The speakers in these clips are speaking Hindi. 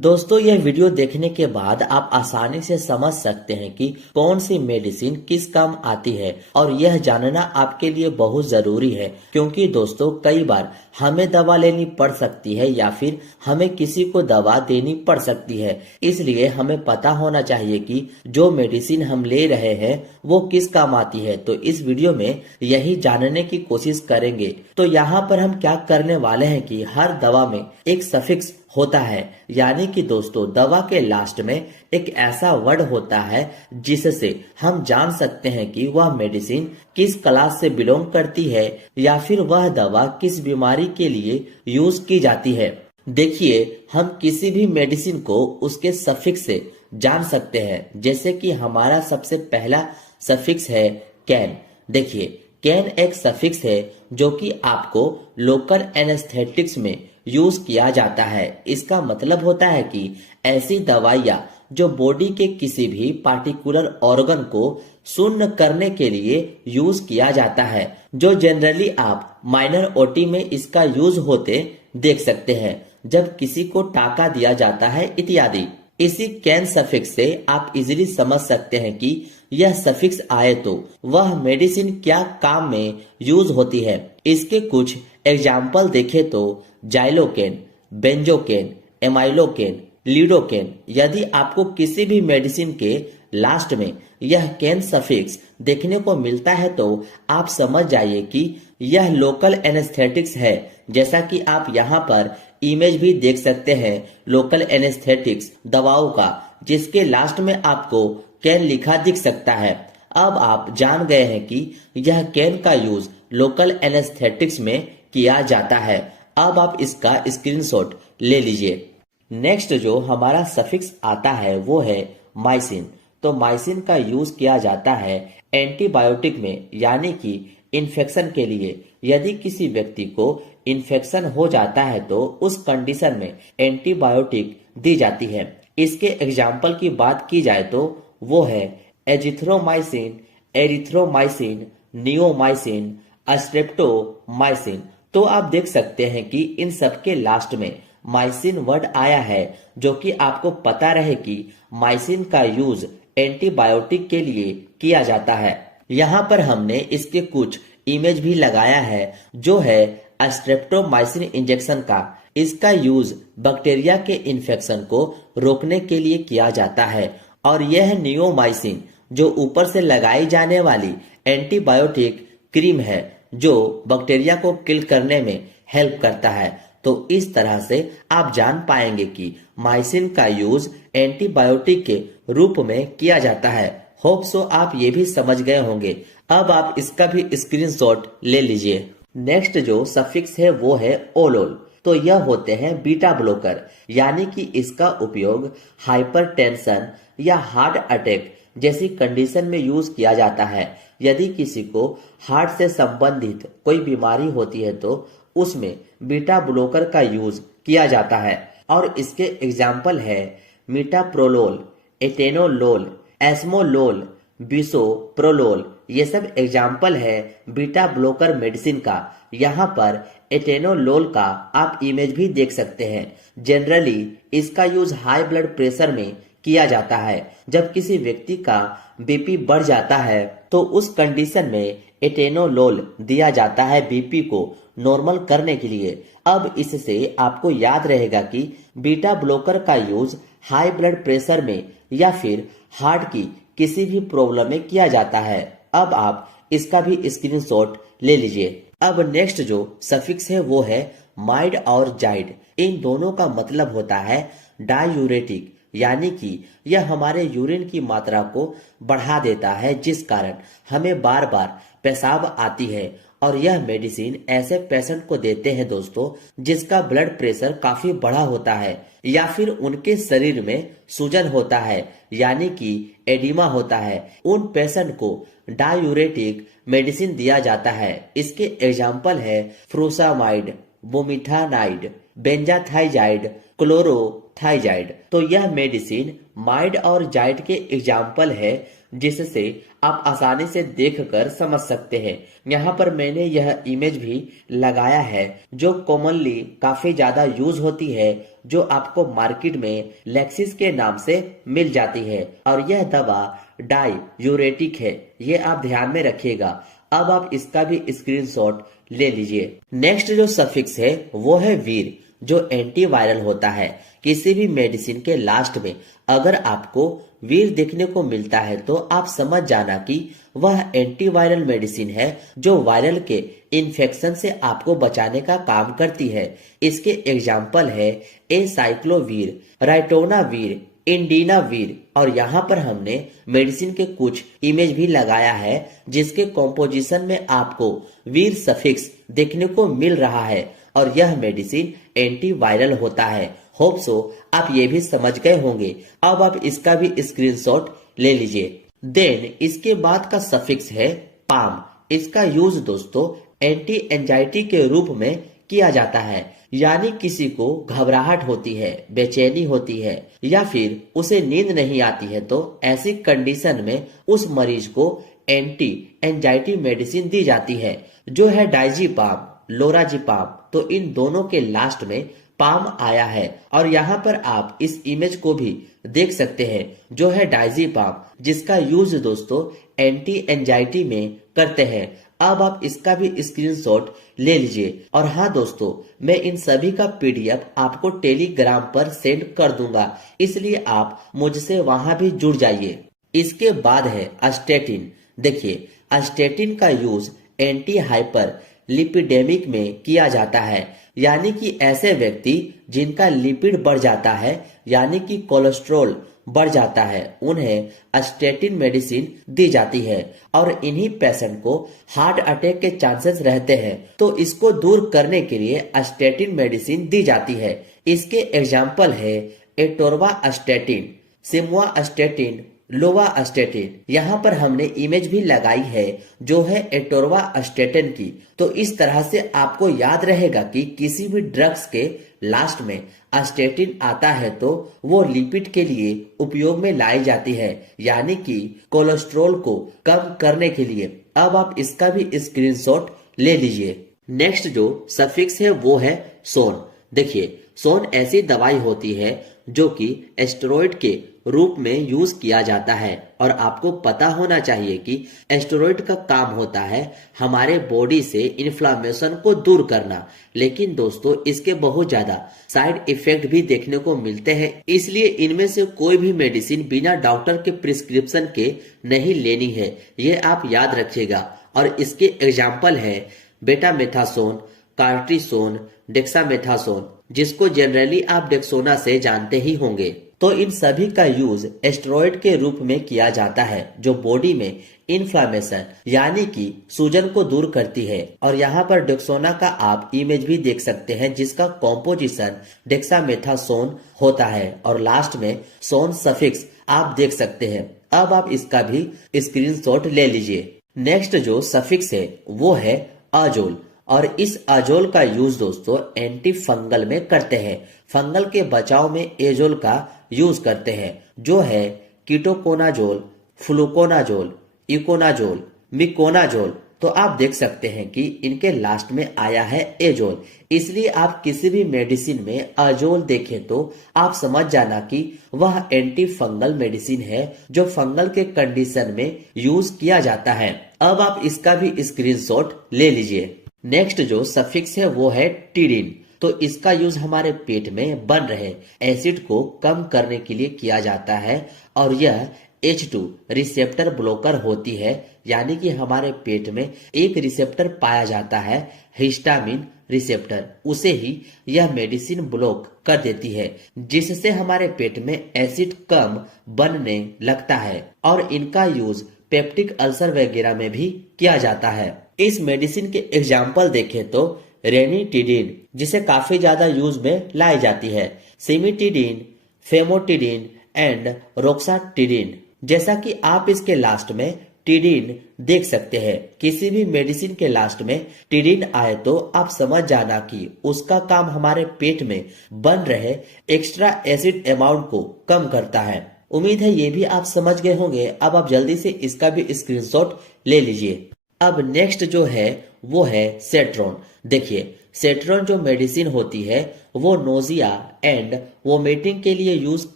दोस्तों यह वीडियो देखने के बाद आप आसानी से समझ सकते हैं कि कौन सी मेडिसिन किस काम आती है और यह जानना आपके लिए बहुत जरूरी है, क्योंकि दोस्तों कई बार हमें दवा लेनी पड़ सकती है या फिर हमें किसी को दवा देनी पड़ सकती है। इसलिए हमें पता होना चाहिए कि जो मेडिसिन हम ले रहे हैं वो किस काम आती है। तो इस वीडियो में यही जानने की कोशिश करेंगे। तो यहाँ पर हम क्या करने वाले हैं कि हर दवा में एक सफिक्स होता है, यानी कि दोस्तों दवा के लास्ट में एक ऐसा वर्ड होता है जिससे हम जान सकते हैं कि वह मेडिसिन किस क्लास से बिलोंग करती है या फिर वह दवा किस बीमारी के लिए यूज की जाती है। देखिए, हम किसी भी मेडिसिन को उसके सफिक्स से जान सकते हैं। जैसे कि हमारा सबसे पहला सफिक्स है कैन। देखिए, कैन एक सफिक्स है जो कि आपको लोकल एनेस्थेटिक्स में यूज किया जाता है। इसका मतलब होता है कि ऐसी दवाइयाँ जो बॉडी के किसी भी पार्टिकुलर ऑर्गन को शून्य करने के लिए यूज किया जाता है, जो जनरली आप माइनर ओटी में इसका यूज होते देख सकते हैं जब किसी को टाका दिया जाता है इत्यादि। इसी कैन सफिक्स से आप इजीली समझ सकते हैं कि यह सफिक्स आए तो वह मेडिसिन क्या काम में यूज होती है। इसके कुछ एग्जाम्पल देखें तो जाइलोकेन, बेंजोकेन, एमाइलोकेन, लीडोकेन। यदि आपको किसी भी मेडिसिन के लास्ट में यह कैन सफिक्स देखने को मिलता है तो आप समझ जाइए कि यह लोकल एनेस्थेटिक्स है। जैसा कि आप यहाँ पर इमेज भी देख सकते हैं लोकल एनेस्थेटिक्स दवाओं का, जिसके लास्ट में आपको कैन लिखा दिख सकता है। अब आप जान गए हैं कि यह कैन का यूज लोकल एनेस्थेटिक्स में किया जाता है। अब आप इसका स्क्रीनशॉट ले लीजिए। नेक्स्ट जो हमारा सफिक्स आता है वो है माइसिन। तो माइसिन का यूज किया जाता है एंटीबायोटिक में, यानी कि इन्फेक्शन के लिए। यदि किसी व्यक्ति को इन्फेक्शन हो जाता है तो उस कंडीशन में एंटीबायोटिक दी जाती है। इसके एग्जाम्पल की बात की जाए तो वो है एजिथ्रोमाइसिन, एरिथ्रोमाइसिन, नियोमाइसिन, स्ट्रेप्टोमाइसिन। तो आप देख सकते हैं कि इन सब के लास्ट में माइसिन वर्ड आया है, जो कि आपको पता रहे कि माइसिन का यूज एंटीबायोटिक के लिए किया जाता है। यहाँ पर हमने इसके कुछ इमेज भी लगाया है, जो है स्ट्रेप्टोमाइसिन इंजेक्शन का। इसका यूज बैक्टीरिया के इन्फेक्शन को रोकने के लिए किया जाता है। और यह नियोमाइसिन जो ऊपर से लगाई जाने वाली एंटीबायोटिक क्रीम है, जो बैक्टीरिया को किल करने में हेल्प करता है। तो इस तरह से आप जान पाएंगे कि माइसिन का यूज एंटीबायोटिक के रूप में किया जाता है। होप सो आप ये भी समझ गए होंगे। अब आप इसका भी स्क्रीनशॉट ले लीजिए। नेक्स्ट जो सफिक्स है वो है ओलोल। तो यह होते हैं बीटा ब्लॉकर, यानी कि इसका उपयोग हाइपरटेंशन या हार्ट अटैक जैसी कंडीशन में यूज किया जाता है। यदि किसी को हार्ट से संबंधित कोई बीमारी होती है तो उसमें बीटा ब्लॉकर का यूज किया जाता है। और इसके एग्जाम्पल है मीटाप्रोलोल, एटेनोलोल, एस्मोलोल, बिसोप्रोलोल। ये सब एग्जाम्पल है बीटा ब्लॉकर मेडिसिन का। यहाँ पर एटेनोलोल का आप इमेज भी देख सकते हैं। जनरली इसका यूज हाई ब्लड प्रेशर में किया जाता है। जब किसी व्यक्ति का बीपी बढ़ जाता है तो उस कंडीशन में एटेनोलोल दिया जाता है बीपी को नॉर्मल करने के लिए। अब इससे आपको याद रहेगा कि बीटा ब्लॉकर का यूज हाई ब्लड प्रेशर में या फिर हार्ट की किसी भी प्रॉब्लम में किया जाता है। अब आप इसका भी स्क्रीनशॉट ले लीजिए। अब नेक्स्ट जो सफिक्स है वो है माइड और जाइड। इन दोनों का मतलब होता है डायूरेटिक, यानी कि यह हमारे यूरिन की मात्रा को बढ़ा देता है, जिस कारण हमें बार बार पेशाब आती है। और यह मेडिसिन ऐसे पेशेंट को देते हैं दोस्तों जिसका ब्लड प्रेशर काफी बढ़ा होता है या फिर उनके शरीर में सूजन होता है, यानी कि एडिमा होता है। उन पेशेंट को डायूरेटिक मेडिसिन दिया जाता है। इसके एग्जाम्पल है फ्रूसामाइड, बुमीथानाइड, बेंजाथाइजाइड, क्लोरोथाइजाइड। तो यह मेडिसिन माइड और जाइड के एग्जाम्पल है जिससे आप आसानी से देखकर समझ सकते हैं। यहाँ पर मैंने यह इमेज भी लगाया है जो कॉमनली काफी ज्यादा यूज होती है, जो आपको मार्केट में लेक्सिस के नाम से मिल जाती है और यह दवा डाययूरेटिक है, ये आप ध्यान में रखिएगा। अब आप इसका भी स्क्रीनशॉट ले लीजिए। नेक्स्ट जो सफिक्स है वो है वीर, जो एंटीवायरल होता है। किसी भी मेडिसिन के लास्ट में अगर आपको वीर देखने को मिलता है तो आप समझ जाना कि वह एंटीवायरल मेडिसिन है जो वायरल के इन्फेक्शन से आपको बचाने का काम करती है। इसके एग्जाम्पल है एसाइक्लोवीर, राइटोनावीर, इंडिनावीर। और यहाँ पर हमने मेडिसिन के कुछ इमेज भी लगाया है जिसके कॉम्पोजिशन में आपको वीर सफिक्स देखने को मिल रहा है और यह मेडिसिन एंटीवायरल होता है। होप सो आप ये भी समझ गए होंगे। अब आप इसका भी स्क्रीनशॉट ले लीजिए। देन इसके बाद का सफिक्स है पाम। इसका यूज दोस्तों एंटी एंजाइटी के रूप में किया जाता है, यानी किसी को घबराहट होती है, बेचैनी होती है या फिर उसे नींद नहीं आती है तो ऐसी कंडीशन में उस मरीज को एंटी एंजाइटी मेडिसिन दी जाती है जो है डाइजीपाम, लोराजीपाम। तो इन दोनों के लास्ट में पाम आया है और यहाँ पर आप इस इमेज को भी देख सकते हैं जो है डाइजीपाम, जिसका यूज दोस्तों एंटी एंजाइटी में करते हैं। अब आप इसका भी स्क्रीनशॉट ले लीजिए। और हाँ दोस्तों, मैं इन सभी का पीडीएफ आपको टेलीग्राम पर सेंड कर दूंगा, इसलिए आप मुझसे वहां भी जुड़ जाइए। इसके बाद है अस्टेटिन। देखिए, अस्टेटिन का यूज एंटी हाइपर लिपिडेमिक में किया जाता है, यानी कि ऐसे व्यक्ति जिनका लिपिड बढ़ जाता है यानी कि कोलेस्ट्रॉल बढ़ जाता है, उन्हें अस्टेटिन मेडिसिन दी जाती है और इन्हीं पेशेंट को हार्ट अटैक के चांसेस रहते हैं, तो इसको दूर करने के लिए अस्टेटिन मेडिसिन दी जाती है। इसके एग्जाम्पल है एटोर्वास्टेटिन, सिमवास्टेटिन, लोवास्टेटिन। यहाँ पर हमने इमेज भी लगाई है जो है एटोर्वास्टेटिन की। तो इस तरह से आपको याद रहेगा कि किसी भी ड्रग्स के लास्ट में अस्टेटिन आता है तो वो लिपिड के लिए उपयोग में लाई जाती है, यानी कि कोलेस्ट्रॉल को कम करने के लिए। अब आप इसका भी स्क्रीनशॉट ले लीजिए। नेक्स्ट जो सफिक्स है वो है सोन। देखिए, सोन ऐसी दवाई होती है जो कि एस्टेरॉइड के रूप में यूज किया जाता है और आपको पता होना चाहिए कि एस्टेरॉइड का काम होता है हमारे बॉडी से इन्फ्लामेशन को दूर करना, लेकिन दोस्तों इसके बहुत ज्यादा साइड इफेक्ट भी देखने को मिलते हैं, इसलिए इनमें से कोई भी मेडिसिन बिना डॉक्टर के प्रिस्क्रिप्शन के नहीं लेनी है, ये आप याद रखिएगा। और इसके एग्जाम्पल है बेटामेथासोन, कार्टिसोन, डेक्सामेथासोन, जिसको जनरली आप डेक्सोना से जानते ही होंगे। तो इन सभी का यूज एस्टेरॉइड के रूप में किया जाता है जो बॉडी में इन्फ्लामेशन यानी कि सूजन को दूर करती है। और यहाँ पर डेक्सोना का आप इमेज भी देख सकते हैं जिसका कॉम्पोजिशन डेक्सामेथासोन होता है और लास्ट में सोन सफिक्स आप देख सकते हैं। अब आप इसका भी स्क्रीनशॉट ले लीजिए। नेक्स्ट जो सफिक्स है वो है अजोल और इस अजोल का यूज दोस्तों एंटी फंगल में करते हैं। फंगल के बचाव में एजोल का यूज करते हैं जो है कीटोकोनाजोल, फ्लूकोनाजोल, इकोनाजोल, मिकोनाजोल। तो आप देख सकते हैं कि इनके लास्ट में आया है एजोल, इसलिए आप किसी भी मेडिसिन में अजोल देखें तो आप समझ जाना कि वह एंटी फंगल मेडिसिन है जो फंगल के कंडीशन में यूज किया जाता है। अब आप इसका भी स्क्रीनशॉट ले लीजिए। नेक्स्ट जो सफिक्स है वो है टीडिन। तो इसका यूज हमारे पेट में बन रहे एसिड को कम करने के लिए किया जाता है और यह H2 रिसेप्टर ब्लॉकर होती है, यानी कि हमारे पेट में एक रिसेप्टर पाया जाता है हिस्टामिन रिसेप्टर, उसे ही यह मेडिसिन ब्लॉक कर देती है जिससे हमारे पेट में एसिड कम बनने लगता है और इनका यूज पेप्टिक अल्सर वगैरह में भी किया जाता है। इस मेडिसिन के एग्जाम्पल देखें तो रेनिटिडिन, जिसे काफी ज्यादा यूज में लाई जाती है, सिमिटिडिन, फेमोटिडिन एंड रोक्साटिडिन। जैसा कि आप इसके लास्ट में टिडिन देख सकते हैं। किसी भी मेडिसिन के लास्ट में टिडिन आए तो आप समझ जाना कि उसका काम हमारे पेट में बन रहे एक्स्ट्रा एसिड अमाउंट को कम करता है। उम्मीद है ये भी आप समझ गए होंगे। अब आप जल्दी से इसका भी स्क्रीनशॉट ले लीजिए। अब नेक्स्ट जो है वो है सेट्रॉन। देखिए, सेट्रॉन जो मेडिसिन होती है वो नोजिया एंड वोमिटिंग के लिए यूज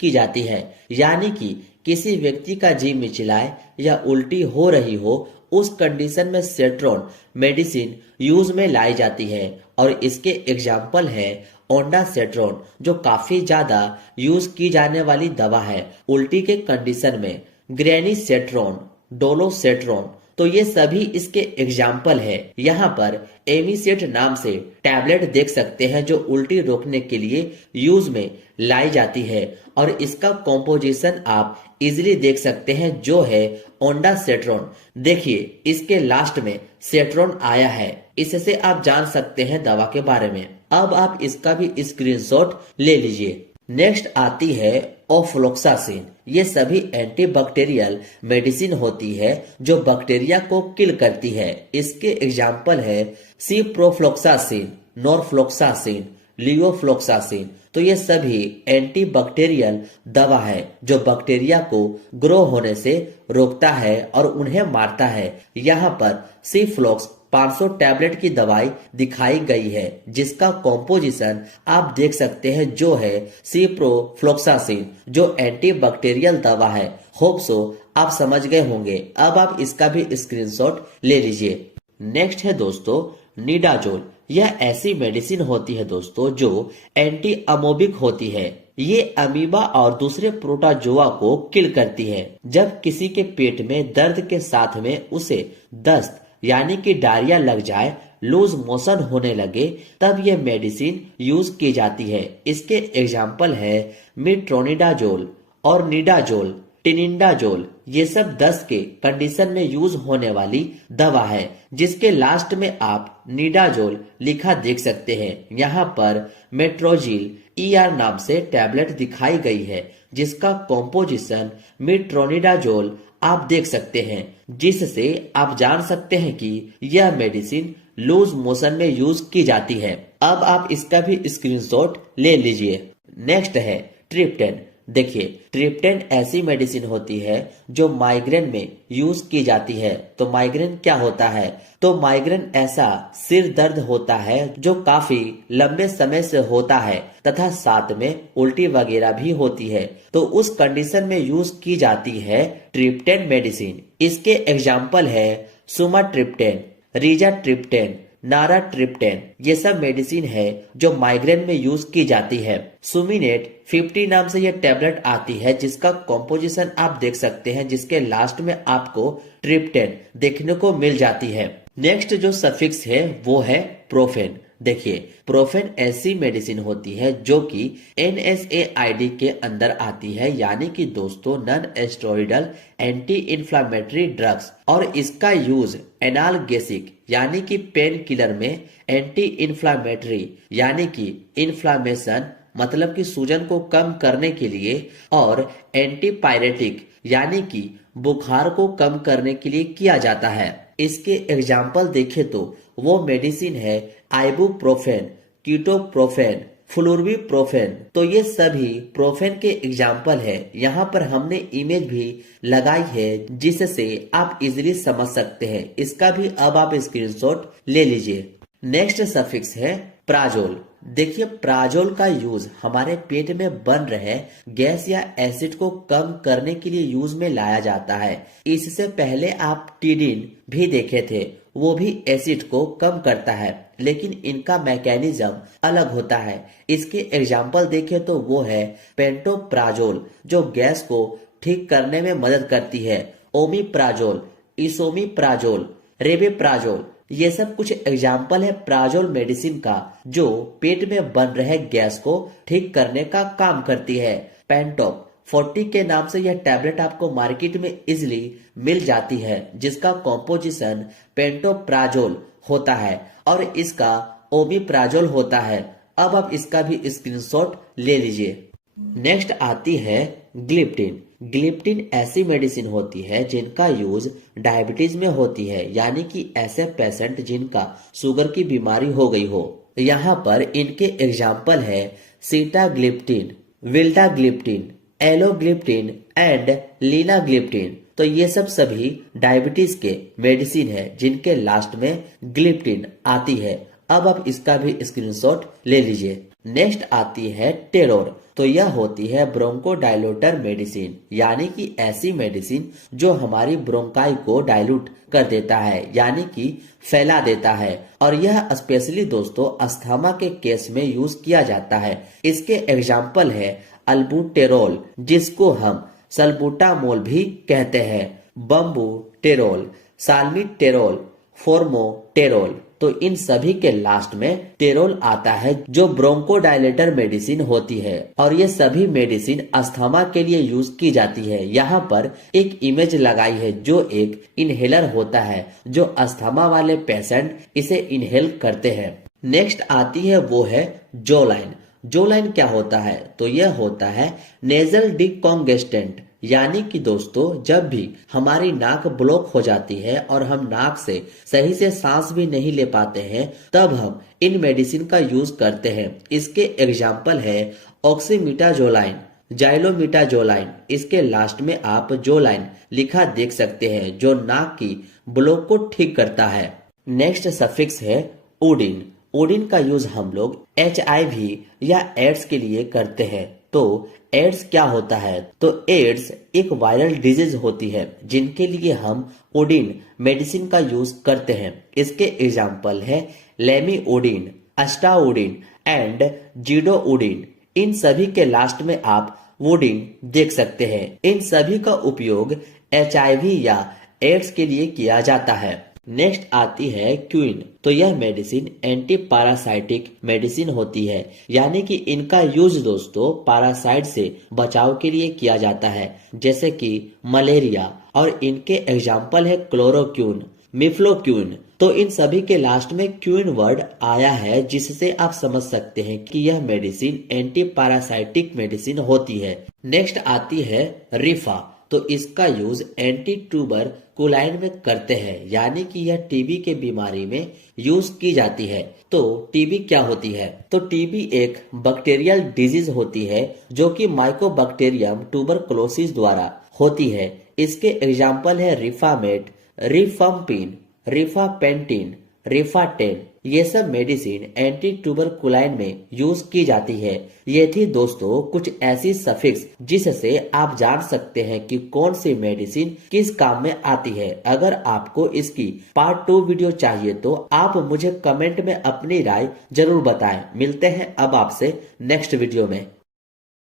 की जाती है। यानी कि किसी व्यक्ति का जी मिचलाए या उल्टी हो रही हो, उस कंडीशन में सेट्रॉन मेडिसिन यूज में लाई जाती है। और इसके एग्जाम्पल है ओंडासेट्रॉन, जो काफी ज्यादा यूज की जाने वाली दवा है उल्टी के कंडीशन में, ग्रेनीसेट्रॉन, डोलोसेट्रॉन, तो ये सभी इसके एग्जाम्पल है। यहाँ पर एमिसेट नाम से टैबलेट देख सकते हैं जो उल्टी रोकने के लिए यूज में लाई जाती है। और इसका कॉम्पोजिशन आप इजिली देख सकते हैं जो है ओंडासेट्रॉन। देखिए, इसके लास्ट में सेट्रॉन आया है, इससे आप जान सकते हैं दवा के बारे में। अब आप इसका भी स्क्रीनशॉट ले लीजिए। नेक्स्ट आती है ओफ्लोक्सासिन। ये सभी एंटीबैक्टीरियल मेडिसिन होती है जो बैक्टीरिया को किल करती है। इसके एग्जाम्पल है सिप्रोफ्लोक्सासिन, नॉरफ्लोक्सासिन, लियोफ्लोक्सासिन। तो ये सभी एंटीबैक्टीरियल दवा है जो बैक्टीरिया को ग्रो होने से रोकता है और उन्हें मारता है। यहाँ पर सिफ्लॉक्स 500 टैबलेट की दवाई दिखाई गई है जिसका कॉम्पोजिशन आप देख सकते हैं जो है सिप्रोफ्लोक्सासिन, जो एंटीबैक्टीरियल दवा है। होप सो आप समझ गए होंगे। अब आप इसका भी स्क्रीनशॉट ले लीजिए। नेक्स्ट है दोस्तों निडाजोल। यह ऐसी मेडिसिन होती है दोस्तों जो एंटी अमोबिक होती है। ये अमीबा और दूसरे प्रोटोजोआ को किल करती है। जब किसी के पेट में दर्द के साथ में उसे दस्त यानी कि डायरिया लग जाए, लूज मोशन होने लगे, तब यह मेडिसिन यूज की जाती है। इसके एग्जाम्पल है मिट्रोनिडाजोल और निडाजोल, टिनिडाजोल। ये सब दस्त के कंडीशन में यूज होने वाली दवा है जिसके लास्ट में आप निडाजोल लिखा देख सकते हैं। यहाँ पर मेट्रोजिल ER नाम से टैबलेट दिखाई गई है जिसका कॉम्पोजिशन मिट्रोनिडाजोल आप देख सकते हैं, जिससे आप जान सकते हैं कि यह मेडिसिन लूज मोशन में यूज की जाती है। अब आप इसका भी स्क्रीनशॉट ले लीजिए। नेक्स्ट है ट्रिप्टेन। देखिए, ट्रिप्टेन ऐसी मेडिसिन होती है जो माइग्रेन में यूज की जाती है। तो माइग्रेन क्या होता है? तो माइग्रेन ऐसा सिर दर्द होता है जो काफी लंबे समय से होता है तथा साथ में उल्टी वगैरह भी होती है। तो उस कंडीशन में यूज की जाती है ट्रिप्टेन मेडिसिन। इसके एग्जाम्पल है सुमाट्रिप्टेन, रिजाट्रिप्टेन, नाराट्रिप्टेन। ये सब मेडिसिन है जो माइग्रेन में यूज की जाती है। सुमिनेट 50 नाम से यह टैबलेट आती है जिसका कॉम्पोजिशन आप देख सकते हैं, जिसके लास्ट में आपको ट्रिप्टेन देखने को मिल जाती है। नेक्स्ट जो सफिक्स है वो है प्रोफेन। देखिए, प्रोफेन ऐसी मेडिसिन होती है जो कि NSAID के अंदर आती है, यानी कि दोस्तों नॉन एस्टेरॉयडल एंटी इन्फ्लामेटरी ड्रग्स। और इसका यूज एनाल्गेसिक यानी कि पेन किलर में, एंटी इन्फ्लामेटरी यानी कि इन्फ्लामेशन मतलब कि सूजन को कम करने के लिए, और एंटीपायरेटिक यानी कि बुखार को कम करने के लिए किया जाता है। इसके एग्जाम्पल देखें तो वो मेडिसिन है आइबुप्रोफेन, कीटोप्रोफेन, फ्लुर्बिप्रोफेन। तो ये सभी प्रोफेन के एग्जाम्पल है। यहाँ पर हमने इमेज भी लगाई है जिससे आप इजीली समझ सकते हैं। इसका भी अब आप स्क्रीनशॉट ले लीजिए। नेक्स्ट सफिक्स है प्राजोल। देखिए, प्राजोल का यूज हमारे पेट में बन रहे गैस या एसिड को कम करने के लिए यूज में लाया जाता है। इससे पहले आप टिडिन भी देखे थे, वो भी एसिड को कम करता है, लेकिन इनका मैकेनिज्म अलग होता है। इसके एग्जाम्पल देखें तो वो है पेंटोप्राजोल, जो गैस को ठीक करने में मदद करती है, ओमिप्राजोल, इसोमिप्राजोल, रेबेप्राजोल। ये सब कुछ एग्जाम्पल है प्राजोल मेडिसिन का जो पेट में बन रहे गैस को ठीक करने का काम करती है। पेंटोप 40 के नाम से यह टैबलेट आपको मार्केट में इजिली मिल जाती है, जिसका कॉम्पोजिशन पेंटोप्राजोल होता है और इसका ओमिप्राजोल होता है। अब आप इसका भी स्क्रीनशॉट ले लीजिए। नेक्स्ट आती है ग्लिप्टिन। ग्लिप्टिन ऐसी मेडिसिन होती है जिनका यूज डायबिटीज में होती है, यानी कि ऐसे पेशेंट जिनका शुगर की बीमारी हो गई हो। यहाँ पर इनके एग्जाम्पल है सीटाग्लिप्टिन, विल्टाग्लिप्टिन, एलोग्लिप्टिन एंड लीनाग्लिप्टिन। तो ये सब सभी डायबिटीज के मेडिसिन है जिनके लास्ट में ग्लिप्टिन आती है। अब आप इसका भी स्क्रीनशॉट ले लीजिए। नेक्स्ट आती है टेरोर। तो यह होती है ब्रोंकोडायलेटर मेडिसिन, यानी कि ऐसी मेडिसिन जो हमारी ब्रोंकाई को डायल्यूट कर देता है, यानी कि फैला देता है। और यह स्पेशली दोस्तों अस्थमा के केस में यूज किया जाता है। इसके एग्जाम्पल है अल्बुटेरोल, जिसको हम सल्बुटामोल भी कहते हैं, बम्बुटेरोल, साल्मीटेरोल, फोर्मोटेरोल। तो इन सभी के लास्ट में टेरोल आता है जो ब्रोंकोडायलेटर मेडिसिन होती है। और ये सभी मेडिसिन अस्थमा के लिए यूज की जाती है। यहाँ पर एक इमेज लगाई है जो एक इनहेलर होता है, जो अस्थमा वाले पेशेंट इसे इनहेल करते हैं। नेक्स्ट आती है वो है जोलाइन। जोलाइन क्या होता है? तो यह होता है नेजल डिकॉन्गेस्टेंट, यानी कि दोस्तों जब भी हमारी नाक ब्लॉक हो जाती है और हम नाक से सही से सांस भी नहीं ले पाते हैं, तब हम इन मेडिसिन का यूज करते हैं। इसके एग्जाम्पल है ऑक्सीमिटाजोलाइन, जाइलोमिटाजोलाइन। इसके लास्ट में आप जोलाइन लिखा देख सकते हैं, जो नाक की ब्लॉक को ठीक करता है। नेक्स्ट सफिक्स है उडिन। उडिन का यूज हम लोग HIV या एड्स के लिए करते हैं। तो एड्स क्या होता है? तो एड्स एक वायरल डिजीज होती है जिनके लिए हम ओडिन मेडिसिन का यूज करते हैं। इसके एग्जाम्पल है लेमीओडिन, अस्टाओडिन एंड जीडोओडिन। इन सभी के लास्ट में आप वोडिन देख सकते हैं। इन सभी का उपयोग HIV या एड्स के लिए किया जाता है। नेक्स्ट आती है क्विन। तो यह मेडिसिन एंटी पैरासाइटिक मेडिसिन होती है, यानी कि इनका यूज दोस्तों पैरासाइट से बचाव के लिए किया जाता है, जैसे कि मलेरिया। और इनके एग्जाम्पल है क्लोरोक्विन, मिफ्लोक्विन। तो इन सभी के लास्ट में क्विन वर्ड आया है, जिससे आप समझ सकते हैं कि यह मेडिसिन एंटी पैरासाइटिक मेडिसिन होती है। नेक्स्ट आती है रिफा। तो इसका यूज एंटी ट्यूबरकुलाइन में करते हैं, यानी कि यह टीबी के बीमारी में यूज की जाती है। तो टीबी क्या होती है? तो टीबी एक बैक्टीरियल डिजीज होती है जो कि माइकोबैक्टीरियम ट्यूबरकुलोसिस द्वारा होती है। इसके एग्जाम्पल है रिफामेट, रिफम्पिन, रिफापेंटिन, रिफाटेन। ये सब मेडिसिन एंटी ट्यूबरकुलाइन में यूज की जाती है। ये थी दोस्तों कुछ ऐसी सफिक्स जिससे आप जान सकते हैं कि कौन सी मेडिसिन किस काम में आती है। अगर आपको इसकी पार्ट 2 वीडियो चाहिए तो आप मुझे कमेंट में अपनी राय जरूर बताएं। मिलते हैं अब आपसे नेक्स्ट वीडियो में।